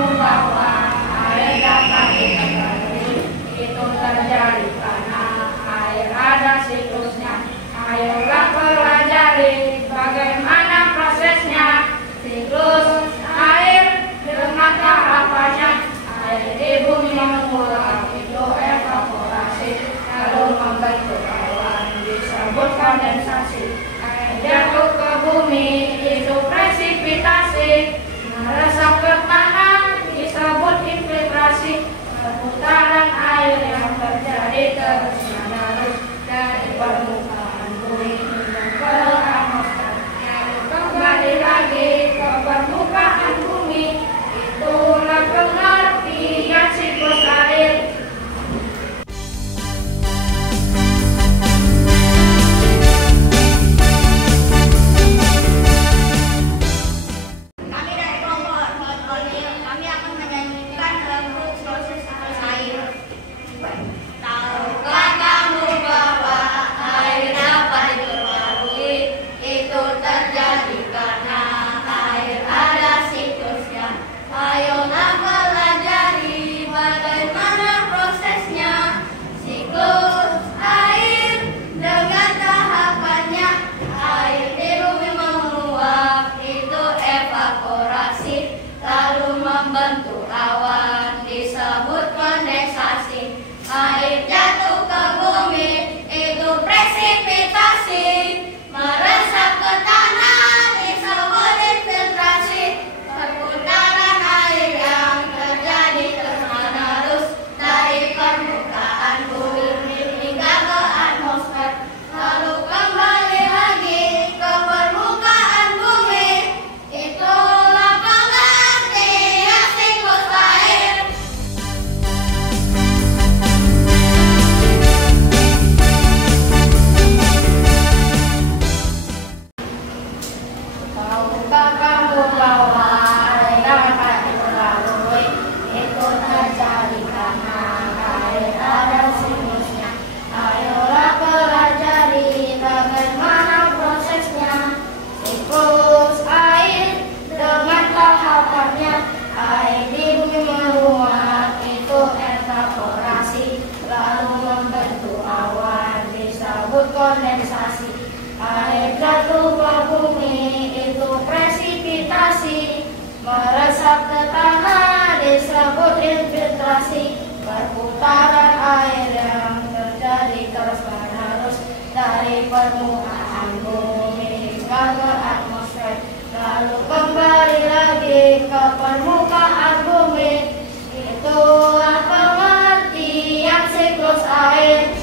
kamu bahwa air dapat diperbarui? Itu terjadi karena air ada siklusnya. Ayolah pelajari bagaimana prosesnya. Siklus air dengan tahapannya. Air di bumi menguap, itu evaporasi, lalu membentuk awan, disebut kondensasi. Air jatuh ke bumi, itu presipitasi. Meresap ke tanah, disebut infiltrasi. Perputaran air yang terjadi terus-menerus dari permukaan bumi hingga ke atmosfer. Kembali lagi ke permukaan bumi. Itulah pengertian siklus air. Kami dari kelompok Kolonil, kami akan menyanyikan lagu proses siklus air. Tahukah kamu bahwa air dapat diperbarui? Itu terjadi karena air ada siklusnya. Ayolah pelajari bagaimana prosesnya. Siklus air dengan tahapannya. Air di bumi menguap, itu evaporasi, lalu membentuk awan, disebut kondensasi. Air jatuh ke bumi, itu presipitasi. Meresap ke tanah, disebut infiltrasi. Perputaran air yang terjadi terus-menerus dari permukaan bumi hingga ke atmosfer, lalu kembali lagi ke permukaan bumi. Itulah pengertian siklus air. Tahukah kamu bahwa air dapat diperbarui? Itu terjadi karena air ada siklusnya. Ayolah pelajari bagaimana prosesnya. Siklus air dengan tahapannya. Air di bumi menguap, itu evaporasi, lalu membentuk awan, disebut kondensasi. Air jatuh ke bumi, itu presipitasi. Meresap ke tanah, disebut infiltrasi. Perputaran air yang terjadi terus-menerus dari permukaan bumi hingga ke atmosfer, lalu kembali lagi ke permukaan bumi. Itulah pengertian siklus air.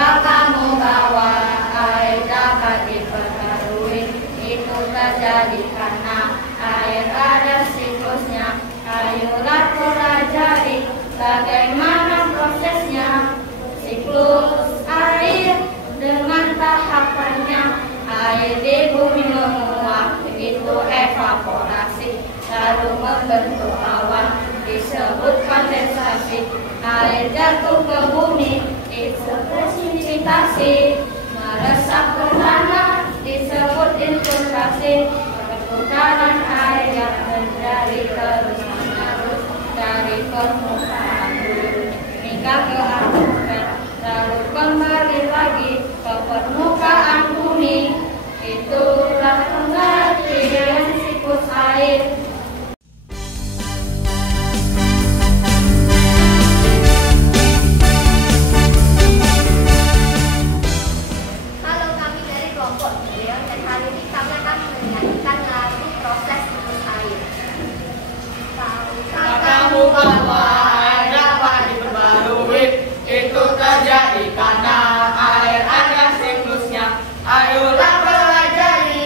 Tahukah kamu bahwa air dapat diperbarui? Itu terjadi karena air ada siklusnya. Ayolah pelajari bagaimana prosesnya. Siklus air dengan tahapannya. Air di bumi menguap, itu evaporasi, lalu membentuk awan, disebut kondensasi. Air jatuh ke bumi, itu presipitasi. Meresap ke tanah, disebut infiltrasi. Perputaran air yang terjadi terus-menerus dari permukaan bumi hingga ke atmosfer, lalu kembali lagi ke permukaan bumi. Itulah pengertian siklus air. Halo, kami dari kelompok Beliau dan hari ini kami akan menyanyikan lagu proses siklus air. Tahukah kamu bahwa air dapat diperbarui? Itu terjadi karena air ada siklusnya. Ayolah pelajari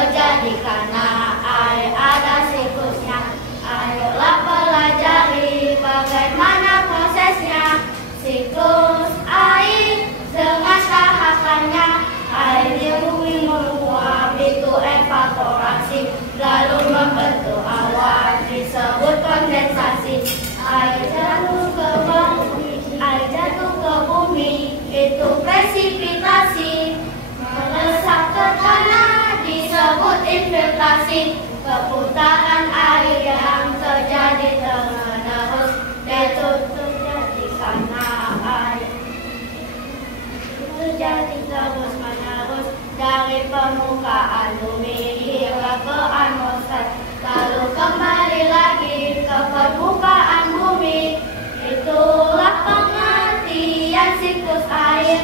terjadi karena air ada siklusnya. Ayolah pelajari bagaimana prosesnya. Siklus air dengan tahapannya. Air di bumi meluap itu evaporasi, lalu membentuk awan disebut kondensasi. Air jatuh ke bumi itu presipitasi, melesat ke tanah disebut infiltrasi. Keputaran air yang terjadi terus-menerus itu terjadi karena air terjadi terus-menerus dari permukaan bumi hingga ke atmosfer, lalu kembali lagi ke permukaan bumi. Itulah pengertian siklus air.